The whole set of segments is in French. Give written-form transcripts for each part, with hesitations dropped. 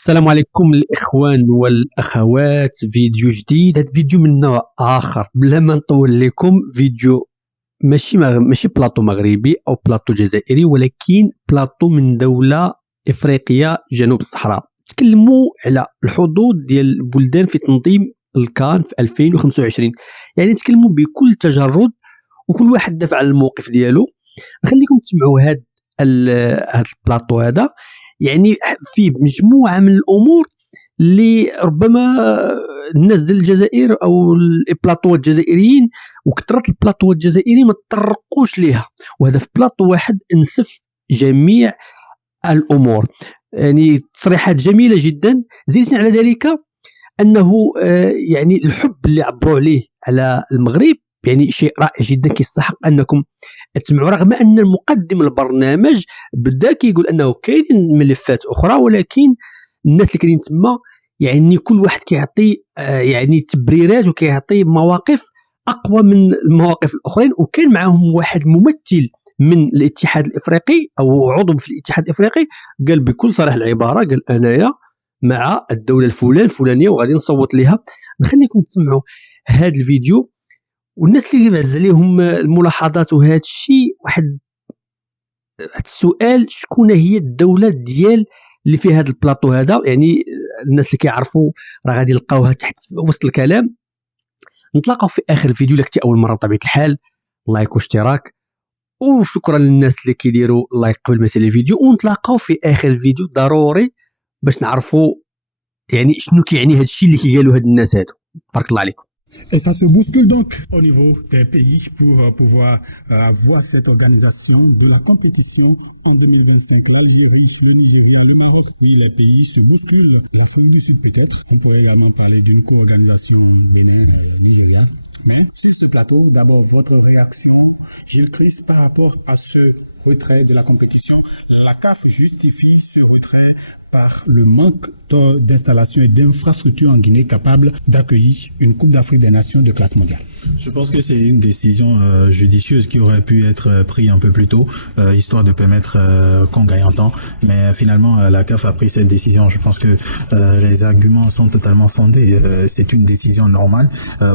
السلام عليكم الإخوان والأخوات. فيديو جديد. هذا فيديو من نوع آخر بلا ما نطول لكم. فيديو ماشي بلاطو مغربي أو بلاطو جزائري، ولكن بلاطو من دولة إفريقية جنوب الصحراء. تكلموا على الحظوظ ديال البلدان في تنظيم الكان في 2025. يعني تكلموا بكل تجرد وكل واحد دافع على الموقف ديالو. نخليكم تسمعوا هذا البلاطو هذا، يعني فيه مجموعة من الأمور اللي ربما الناس ديال الجزائر أو البلاطوات الجزائريين وكثرة البلاطوات الجزائريين ما تطرقوش ليها، وهذا في بلاطو واحد انسف جميع الأمور. يعني تصريحات جميلة جدا. زيد على ذلك أنه يعني الحب اللي عبروا عليه على المغرب يعني شيء رائع جدا، كيستحق أنكم تسمعوا، رغم أن المقدم البرنامج بدا كيقول أنه كاين ملفات أخرى، ولكن الناس اللي كاينين تما يعني كل واحد كيعطي يعني تبريرات وكيعطي مواقف أقوى من المواقف الأخرين. وكان معهم واحد ممثل من الاتحاد الإفريقي أو عضو في الاتحاد الإفريقي قال بكل صراحة العبارة، قال أنايا مع الدولة الفلانية وغادي نصوت لها. نخليكم تسمعوا هذا الفيديو، والناس اللي بعز عليهم الملاحظات وهذا الشيء. واحد السؤال: شكون هي الدولة ديال اللي فيها هذا البلاطو هذا؟ يعني الناس اللي كيعرفوا راه غادي يلقاوها تحت وسط الكلام. نتلاقاو في آخر الفيديو. لك أول مرة بطبيعة الحال لايك واشتراك، وشكرا للناس اللي كيديروا لايك قبل ما يسالي الفيديو. ونتلاقاو في آخر الفيديو ضروري باش نعرفوا يعني شنو كيعني هذا الشيء اللي كيقالوا هاد الناس هادو. بارك الله عليكم. Et ça se bouscule donc au niveau des pays pour pouvoir avoir cette organisation de la compétition en 2025. L'Algérie, le Nigeria, le Maroc, oui, les pays se bousculent. L'Afrique du Sud peut-être. On pourrait également parler d'une co-organisation Bénin-Nigeria. Sur ce plateau, d'abord votre réaction, Gilles Christ, par rapport à ce retrait de la compétition. La CAF justifie ce retrait par le manque d'installation et d'infrastructures en Guinée capables d'accueillir une Coupe d'Afrique des Nations de classe mondiale. Je pense que c'est une décision judicieuse qui aurait pu être prise un peu plus tôt, histoire de permettre qu'on gagne en temps. Mais finalement, la CAF a pris cette décision. Je pense que les arguments sont totalement fondés. C'est une décision normale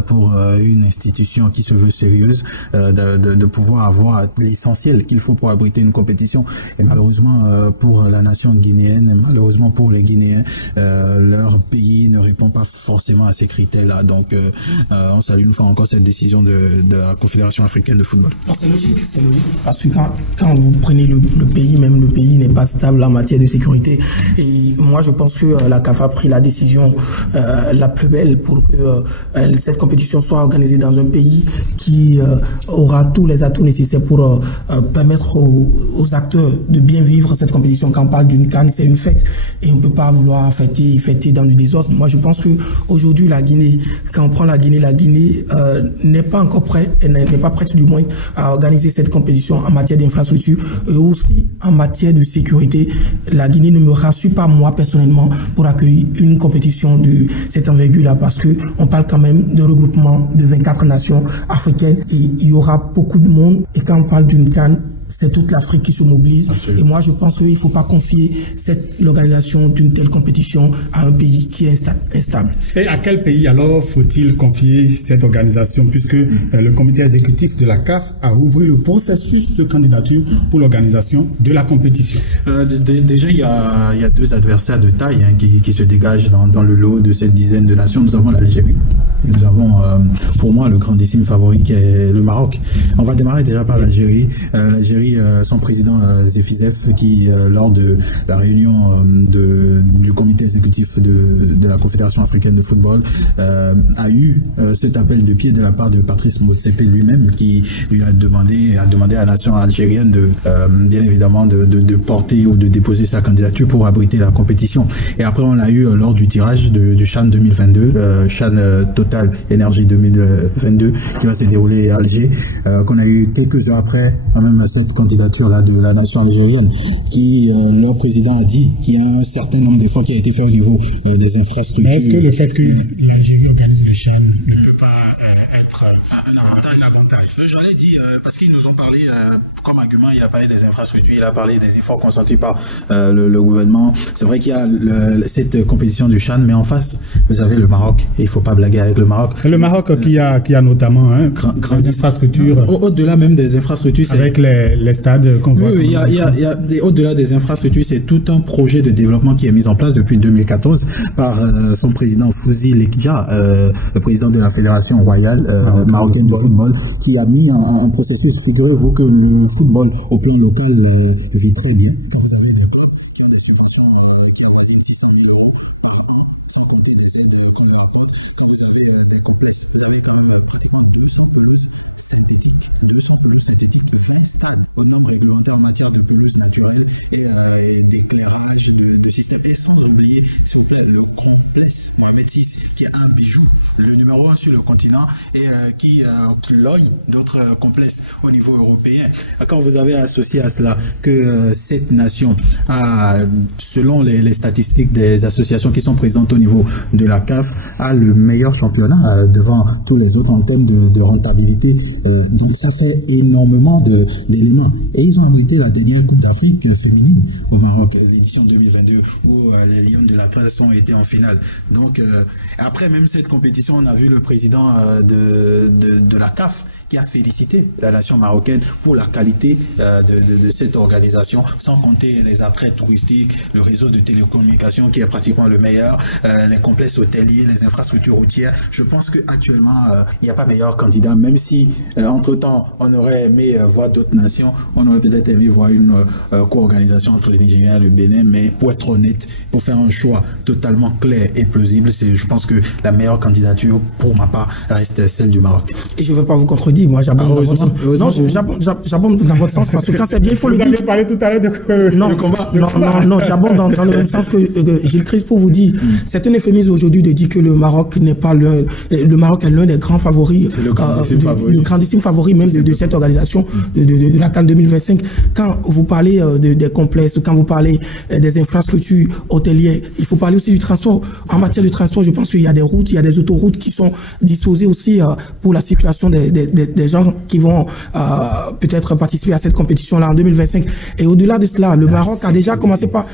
pour une institution qui se veut sérieuse de pouvoir avoir l'essentiel qu'il faut pour abriter une compétition. Et malheureusement pour la nation guinéenne, malheureusement pour les Guinéens, leur pays ne répond pas forcément à ces critères-là. Donc on salue une fois encore cette décision de la Confédération africaine de football. C'est logique, c'est logique. Parce que quand vous prenez le pays, même le pays n'est pas stable en matière de sécurité. Et moi, je pense que la CAF a pris la décision la plus belle pour que cette compétition soit organisée dans un pays qui aura tous les atouts nécessaires pour permettre aux acteurs de bien vivre cette compétition. Quand on parle d'une CAN, c'est une fête et on ne peut pas vouloir fêter dans le désordre. Moi, je pense que aujourd'hui, la Guinée, quand on prend la Guinée n'est pas encore prête, elle n'est pas prête du moins à organiser cette compétition en matière d'infrastructure et aussi en matière de sécurité. La Guinée ne me rassure pas, moi personnellement, pour accueillir une compétition de cette envergure-là, parce que on parle quand même de regroupement de 24 nations africaines et il y aura beaucoup de monde. Et quand on parle d'une CAN, c'est toute l'Afrique qui se mobilise. Absolument. Et moi, je pense qu'il ne faut pas confier l'organisation d'une telle compétition à un pays qui est instable. Et à quel pays alors faut-il confier cette organisation, puisque le comité exécutif de la CAF a ouvert le processus de candidature pour l'organisation de la compétition? Déjà, il y a deux adversaires de taille qui se dégagent dans le lot de cette dizaine de nations. Nous avons l'Algérie. Nous avons, pour moi, le grandissime favori qui est le Maroc. On va démarrer déjà par l'Algérie. Son président Zefizef, qui lors de la réunion du comité exécutif de la Confédération africaine de football a eu cet appel de pied de la part de Patrice Motsepe lui-même, qui lui a demandé à la nation algérienne bien évidemment de porter ou de déposer sa candidature pour abriter la compétition. Et après on l'a eu lors du tirage du CHAN 2022, CHAN Total Énergie 2022, qui va se dérouler à Alger, qu'on a eu quelques heures après même cette candidature là de la nation algérienne, qui leur président a dit qu'il y a un certain nombre d'efforts qui a été fait au niveau des infrastructures. Mais est-ce que le fait que l'Algérie organise le CHAN ne peut pas être un avantage? j'allais dire, parce qu'ils nous ont parlé, comme argument, il a parlé des infrastructures, il a parlé des efforts consentis par le gouvernement. C'est vrai qu'il y a cette compétition du CHAN, mais en face, vous avez le Maroc, et il ne faut pas blaguer avec le Maroc. Le Maroc qui a notamment des infrastructures. Au-delà même des infrastructures, avec les stades qu'on voit. Oui, au-delà des infrastructures, c'est tout un projet de développement qui est mis en place depuis 2014 par son président Fouzi Lekdja, le président de la Fédération royale marocaine de football, qui a mis un processus. Figurez-vous que le football au plan local vit très bien. Vous avez des clubs qui ont des subventions qui avoisinent 600 000 euros par an, sans compter des aides qu'on leur apporte. Quand vous avez des complexes, vous avez quand même pratiquement 200 pelouses synthétiques, et un stade au nombre réglementaire en matière de pelouses naturelles et d'éclairage, de système. Et sans oublier, s'il vous plaît, le complexe Mohamed VI, qui est un bijou, le numéro 1 sur le continent, et qui logne d'autres complexes au niveau européen. Quand vous avez associé à cela que cette nation a, selon les statistiques des associations qui sont présentes au niveau de la CAF, a le meilleur championnat devant tous les autres en termes de rentabilité. Donc ça fait énormément d'éléments. Et ils ont abrité la dernière Coupe d'Afrique féminine au Maroc, l'édition 2022, où les Lions de l'Atlas ont été en finale. Donc après même cette compétition, on a vu le président de la CAF qui a félicité la nation marocaine pour la qualité de cette organisation, sans compter les attraits touristiques, le réseau de télécommunications qui est pratiquement le meilleur, les complexes hôteliers, les infrastructures routières. Je pense qu'actuellement, il n'y a pas meilleur candidat, même si entre-temps, on aurait aimé voir d'autres nations, on aurait peut-être aimé voir une co-organisation entre le Nigeria et le Bénin, mais pour être honnête, pour faire un choix totalement clair et plausible, je pense que la meilleure candidature, pour ma part, reste celle du Maroc. Et je ne veux pas vous contredire, moi j'abonde dans votre sens. Non, j'abonde dans votre sens, parce que quand c'est bien, il faut le dire. Vous aviez parlé tout à l'heure de combat. Non, j'abonde dans le même sens que Gilles Christ pour vous dire. C'est un euphémisme aujourd'hui de dire que le Maroc n'est pas le Maroc est l'un des grands favoris, le grandissime favori même de cette organisation de la CAN 2025. Quand vous parlez des complexes, quand vous parlez des infrastructures hôtelières, il faut parler aussi du transport. En matière de transport, je pense qu'il y a des routes, il y a des autoroutes qui sont disposées aussi pour la circulation des gens qui vont peut-être participer à cette compétition-là en 2025. Et au-delà de cela, le Maroc a déjà commencé par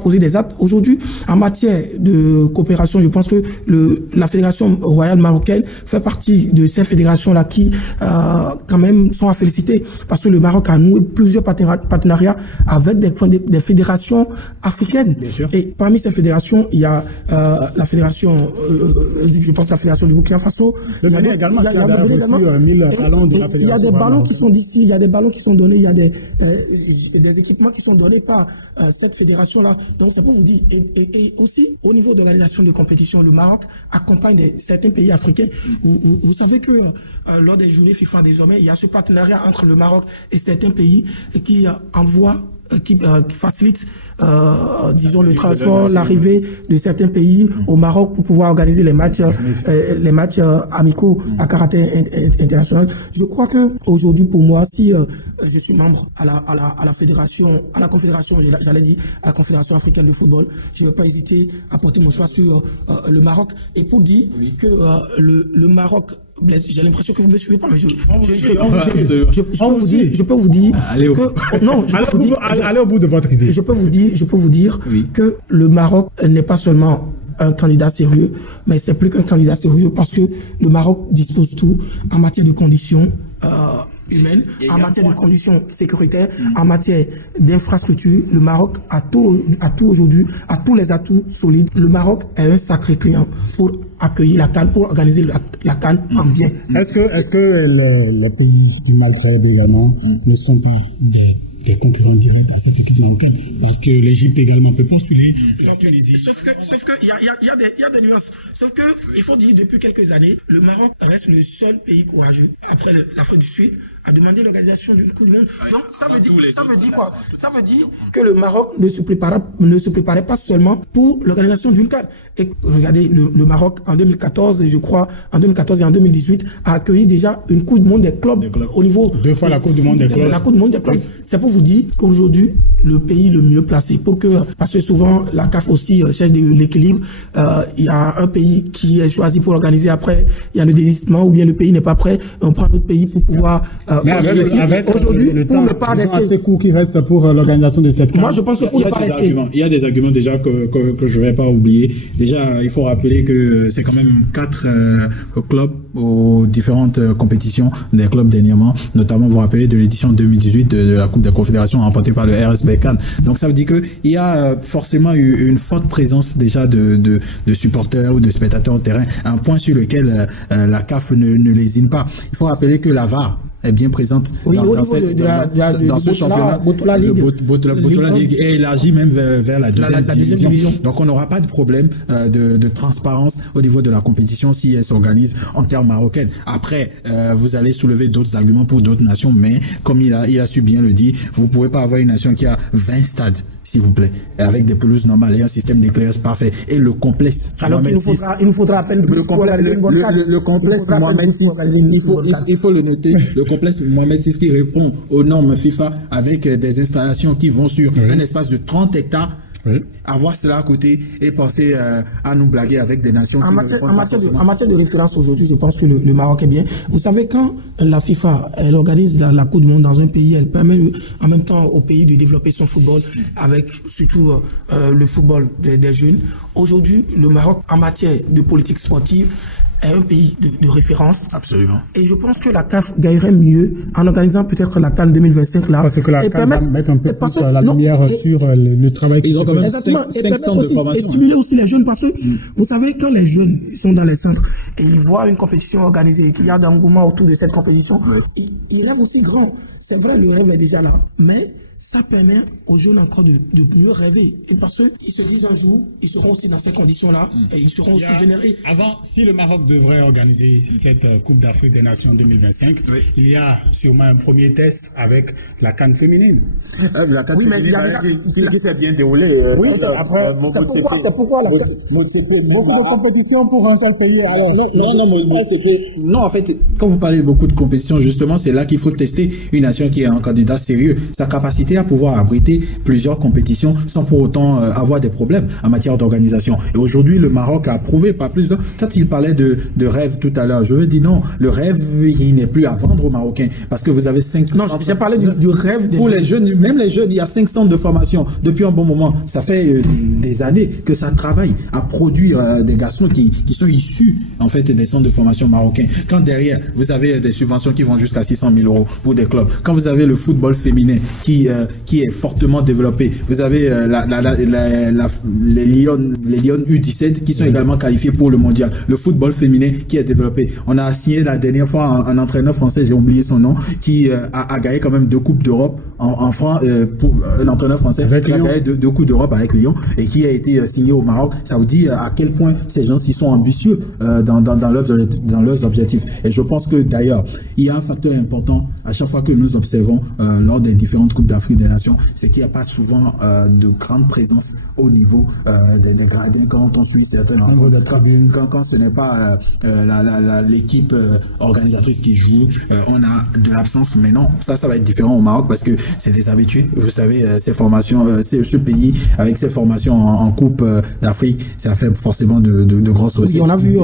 poser des actes. Aujourd'hui, en matière de coopération, je pense que la Fédération royale marocaine fait partie de ces fédérations-là qui, quand même, sont à féliciter parce que le Maroc a noué plusieurs partenariats avec des fédérations africaines. Et parmi ces fédérations, il y a la fédération, je pense la fédération du Burkina Faso. Le Bénin également, il y a des ballons qui sont d'ici, il y a des ballons qui sont donnés, il y a des équipements qui sont donnés par cette fédération-là. Donc c'est pour vous dire, et ici, au niveau de l'organisation de compétition, le Maroc accompagne certains pays africains. Vous savez que lors des journées FIFA désormais, il y a ce partenariat entre le Maroc et certains pays qui envoient qui facilite, disons, le transport, l'arrivée de certains pays au Maroc pour pouvoir organiser les matchs amicaux à caractère international. Je crois que aujourd'hui, pour moi, si je suis membre à la fédération, à la confédération, j'allais dire, à la confédération africaine de football, je ne vais pas hésiter à porter mon choix sur le Maroc. Et pour dire que le Maroc, j'ai l'impression que vous ne me suivez pas, mais je peux vous dire que non, allez au bout de votre idée. Je peux vous dire que le Maroc n'est pas seulement un candidat sérieux, mais c'est plus qu'un candidat sérieux parce que le Maroc dispose tout en matière de conditions humaines, en matière de conditions sécuritaires, en matière d'infrastructure. Le Maroc a tout aujourd'hui, a tous les atouts solides. Le Maroc est un sacré client pour accueillir la CAN, pour organiser la CAN en bien. Est-ce que les pays du Maghreb également ne sont pas des concurrents directs à cette équipe marocaine, parce que l'Égypte également peut postuler. Sauf que il y a des nuances. Sauf que il faut dire depuis quelques années, le Maroc reste le seul pays courageux après l'Afrique du Sud a demandé l'organisation d'une Coupe du Monde. Donc ça veut dire quoi? Ça veut dire que le Maroc ne se préparait pas seulement pour l'organisation d'une CAN. Et regardez, le Maroc en 2014, je crois, en 2014 et en 2018, a accueilli déjà une Coupe du Monde des clubs au niveau... 2 fois la Coupe du Monde des clubs. La Coupe du Monde des clubs. Oui. C'est pour vous dire qu'aujourd'hui, le pays le mieux placé, parce que souvent, la CAF aussi cherche de l'équilibre. Il y a un pays qui est choisi pour organiser, après, il y a le désistement, ou bien le pays n'est pas prêt, on prend notre pays pour pouvoir... Mais avec aujourd'hui, le pour temps, ne pas rester... assez court qui reste pour l'organisation de cette CAN. Moi, je pense que pour ne pas rester... Il y a des arguments déjà que je vais pas oublier. Déjà, il faut rappeler que c'est quand même 4 clubs aux différentes compétitions des clubs dernièrement. Notamment, vous vous rappelez de l'édition 2018 de la Coupe des Confédérations remportée par le RSB CAN. Donc, ça veut dire qu'il y a forcément eu une forte présence déjà de supporters ou de spectateurs au terrain. Un point sur lequel la CAF ne lésine pas. Il faut rappeler que la VAR est bien présente dans ce championnat. Botola League est élargie même vers la deuxième division. Donc on n'aura pas de problème de transparence au niveau de la compétition si elle s'organise en termes marocains. Après, vous allez soulever d'autres arguments pour d'autres nations, mais comme il a su bien le dire, vous pouvez pas avoir une nation qui a 20 stades, s'il vous plaît, avec des pelouses normales et un système d'éclairage parfait. Et le complexe. Alors il nous faudra à peine le complexe Mohamed VI, il faut le noter. Le complexe Mohamed VI qui répond aux normes FIFA avec des installations qui vont sur un espace de 30 hectares. Oui. Avoir cela à côté et penser à nous blaguer avec des nations. En matière de référence aujourd'hui, je pense que le Maroc est bien. Vous savez, quand la FIFA elle organise la Coupe du Monde dans un pays, elle permet en même temps au pays de développer son football, avec surtout le football des jeunes. Aujourd'hui, le Maroc, en matière de politique sportive, est un pays de référence. Absolument. Et je pense que la CAF gagnerait mieux en organisant peut-être la CAN 2025 là. Parce que la CAF va mettre un peu plus la lumière sur le travail qu'ils ont quand même 5 centres de formation. Et stimuler aussi les jeunes, parce que vous savez, quand les jeunes sont dans les centres et ils voient une compétition organisée et qu'il y a d'engouement autour de cette compétition, ils rêvent aussi grand. C'est vrai, le rêve est déjà là, mais ça permet aux jeunes encore de mieux rêver. Et parce qu'ils se disent un jour, ils seront aussi dans ces conditions-là, et ils seront aussi vénérés. Avant, si le Maroc devrait organiser cette Coupe d'Afrique des Nations 2025, il y a sûrement un premier test avec la CAN féminine. La CAN féminine qui s'est bien déroulée. Oui, après, c'est pourquoi la CAN... Beaucoup de compétitions pour un seul pays. Non, en fait, quand vous parlez de beaucoup de compétitions, justement, c'est là qu'il faut tester une nation qui est un candidat sérieux. Sa capacité à pouvoir abriter plusieurs compétitions sans pour autant avoir des problèmes en matière d'organisation. Et aujourd'hui, le Maroc a prouvé pas plus. Quand il parlait de rêve tout à l'heure, je veux dire non, le rêve, il n'est plus à vendre aux Marocains parce que vous avez 5 Non, j'ai parlé du rêve pour les jeunes, même les jeunes, il y a 5 centres de formation depuis un bon moment. Ça fait des années que ça travaille à produire des garçons qui sont issus en fait des centres de formation marocains. Quand derrière, vous avez des subventions qui vont jusqu'à 600 000 € pour des clubs. Quand vous avez le football féminin qui est fortement développé. Vous avez les Lions U17 qui sont également qualifiés pour le mondial. Le football féminin qui est développé. On a signé la dernière fois un entraîneur français, j'ai oublié son nom, qui a gagné quand même 2 coupes d'Europe en France, pour un entraîneur français qui a gagné 2 coupes d'Europe avec Lyon et qui a été signé au Maroc. Ça vous dit à quel point ces gens s'y sont ambitieux dans leurs objectifs. Et je pense que d'ailleurs, il y a un facteur important à chaque fois que nous observons lors des différentes Coupes d'Afrique des Nations, c'est qu'il n'y a pas souvent de grande présence au niveau des gradins quand on suit certaines rencontres. Quand ce n'est pas l'équipe organisatrice qui joue, on a de l'absence. Mais non, ça va être différent au Maroc parce que c'est des habitués. Vous savez, ces formations, ce pays avec ses formations en Coupe d'Afrique, ça fait forcément de grosses recettes. Oui, on a vu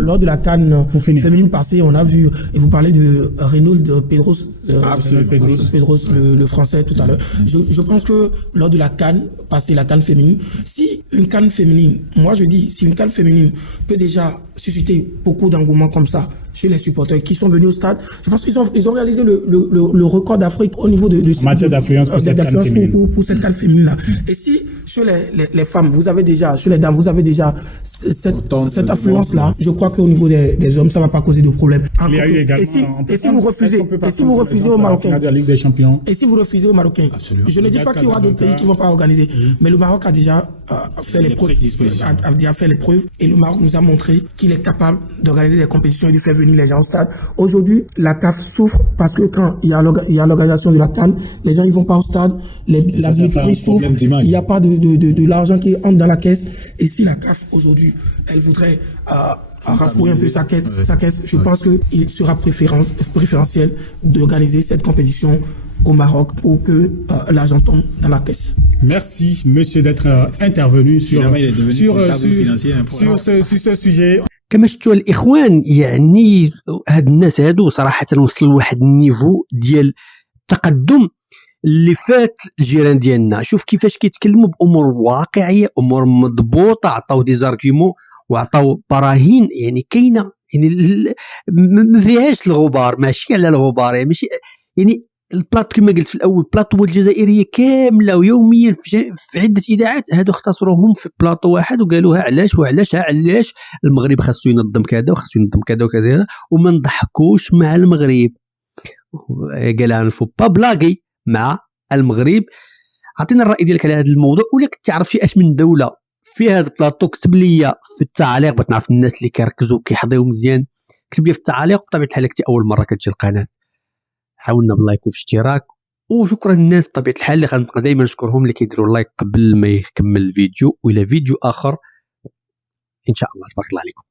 lors de la CAN féminine passée, on a vu, et vous parlez de Reynold Pedros, le français tout à l'heure. Je pense que lors de la CAN passée, la CAN féminine, si une CAN féminine, moi je dis, si une CAN féminine peut déjà susciter beaucoup d'engouement comme ça chez les supporters qui sont venus au stade, je pense qu'ils ont réalisé le record d'Afrique au niveau de matière d'affluence pour cette CAN féminine là. Et si chez les femmes, vous avez déjà, chez les dames, vous avez déjà cette affluence-là, je crois qu'au niveau des hommes, ça ne va pas causer de problème. Et si vous refusez aux Marocains, je ne dis pas qu'il y aura d'autres pays qui ne vont pas organiser, mais le Maroc a déjà fait les preuves, a déjà fait les preuves, et le Maroc nous a montré qu'il est capable d'organiser des compétitions et de faire venir les gens au stade. Aujourd'hui, la CAF souffre parce que quand il y a l'organisation de la CAN, les gens ils vont pas au stade, la billetterie souffre, il n'y a pas de l'argent qui entre dans la caisse. Et si la CAF aujourd'hui, elle voudrait rafouiller un peu sa caisse, je pense qu'il sera préférentiel d'organiser cette compétition au Maroc pour que l'argent tombe dans la caisse. Merci, monsieur, d'être intervenu sur ce sujet. كما شفتوا الاخوان، يعني هاد الناس هادو صراحه وصلوا لواحد النيفو ديال التقدم اللي فات الجيران ديالنا. شوف كيفاش كيتكلموا بامور واقعيه، امور مضبوطه، عطاو دي زارغيومون وعطاو براهين يعني كاينه، يعني ما فيهاش الغبار، ماشي على الغبار، يعني ماشي يعني البلاط كما قلت في الاول، بلاطو الجزائريه كامله ويوميا في عده اذاعات، هادو اختصروهم في بلاطو واحد وقالوها علاش المغرب خاصو ينظم كذا وخاصو ينظم كذا وكذا، وما نضحكوش مع المغرب. قالها نفو با بلاغي مع المغرب. عطينا الراي ديالك على هذا الموضوع، ولا كنت تعرف شي اش من دوله في هذا البلاطو كتب لي في التعليق، بغيت نعرف الناس اللي كيركزوا كيحضيو مزيان، كتب لي في التعليق. بطبيعه الحال كنتي اول مره كتجي القناه، حاولنا باللايك وباشتراك، وشكرا الناس بطبيعه الحال اللي غنبقى دائما نشكرهم اللي كيديروا اللايك قبل ما يكمل الفيديو، والى فيديو اخر ان شاء الله. تبارك الله عليكم.